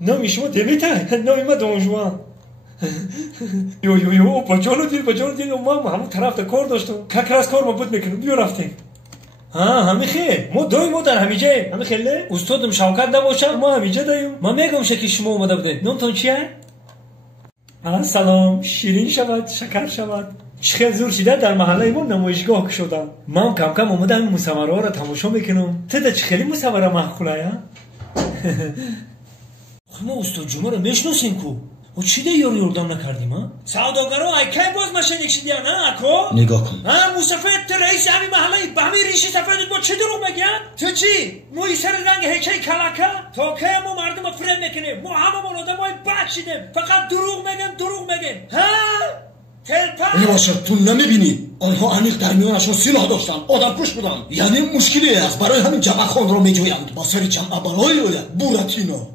نامی شما دیویده نامی ما دونجوان یو با جانو دیل ما همون طرف کار داشتم کاکراس کار ما بود میکنم بیا رفتیم همین خیلی ما در همیجه همین خیلی استادم شوکت نباشه ما همیجه داریم ما میگم که شما اومده بوده نامتون چیه سلام شیرین شود شکر شود خیلی زور شده در محله ما نمایشگاه شدم من کم کم اومدم مصوره ها را تماشا میکنم تو چه خیلی مصوره معقوله ما استاد جمعه رو میشناسیم کو و چی ده یاردم نکردیم ها؟ سوداگرا ای کی باز ماشین نکشیدی نه اکو؟ نگاه کن موسفید رئیس همین محله به همین ریشی سفید با چه دروغ میگن؟ تو چی؟ موی سر رنگ هیکل کلاکا؟ تا که ما مردم فرم میکنیم ما هممون آدمای بد شدیم فقط دروغ میگن ها؟ تلپا نباشه تو نمیبینی آنها عمیق در میانشون سلاح داشتن آدم کش بودن یعنی مشکلی است برای همین جمع خان را میجویند با سری جمع بالای بوراتینو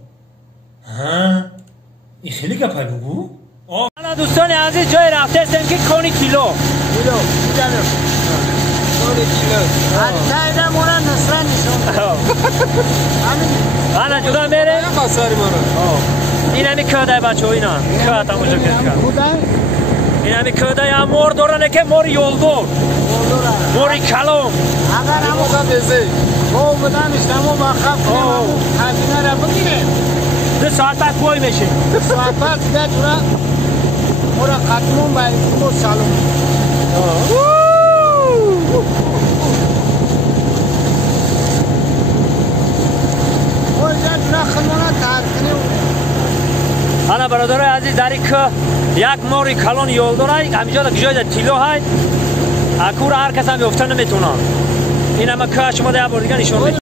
این خیلی گپای بگو حالا دوستان عزیز جای رفته هستیم که کونی کیلو جانم کونی کیلو تایده مورا نصره نشون حالا جدا میره بساری مورا این همی کده بچه ها اینا که تماشا کرد این همی کده یا مور دارنه که مور یولدور موری کلام اگر همو بزه با بودمش همو با خب هزینه را بگیره 2 ساعت بعد پای میشه 2 ساعت بعد دیگه جورا مورا قدمون باید مور سالون مور جورا خلوانا ترکنه حالا برادرای عزیز در این که یک موری کلان یولدور های همینجا در جای تیلو های اکور هر کس هم بیفته نمیتونن این همه که شما ده بار دیگه نشون میدید